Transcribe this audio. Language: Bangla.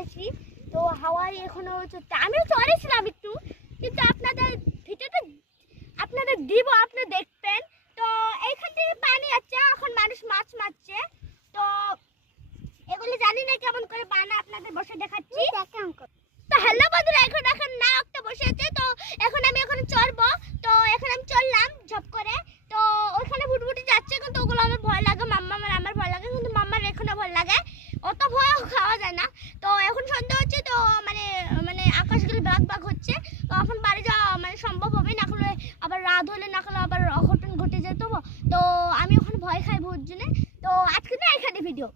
হয়েছি। তো হাওয়াই এখনো চড়তে, আমিও চড়েছিলাম একটু, কিন্তু আপনাদের ভিডিওটা আপনাদের দিব, আপনি দেখবেন। তো এইখান থেকে পানি আছে, এখন মানুষ মাছ মারছে। তো এগুলো জানি না কেমন করে বানা, আপনাদের বসে দেখাচ্ছি। তো হ্যালো বন্ধুরা, এখন না একটা বসে আছে। তো এখন আমি চড়বো। তো এখন আমি চললাম ঝপ করে। তো ওইখানে ভুটভুটি যাচ্ছে, কিন্তু ওগুলো আমার ভয় লাগে। আমার ভয় লাগে, কিন্তু মাম্মার এখনো ভয় লাগে। অত ভয় খাওয়া যায় না। তো এখন সন্ধ্যা হচ্ছে, তো মানে মানে আকাশগুলো বাগ হচ্ছে। তো এখন বাড়ি যাওয়া মানে সম্ভব হবে না, হলে আবার রাত হলে না হলে আবার অঘটন ঘটে যেত। তো আমি ওখানে ভয় খাই বহুত জন্য। তো আজকে না এখানে ভিডিও।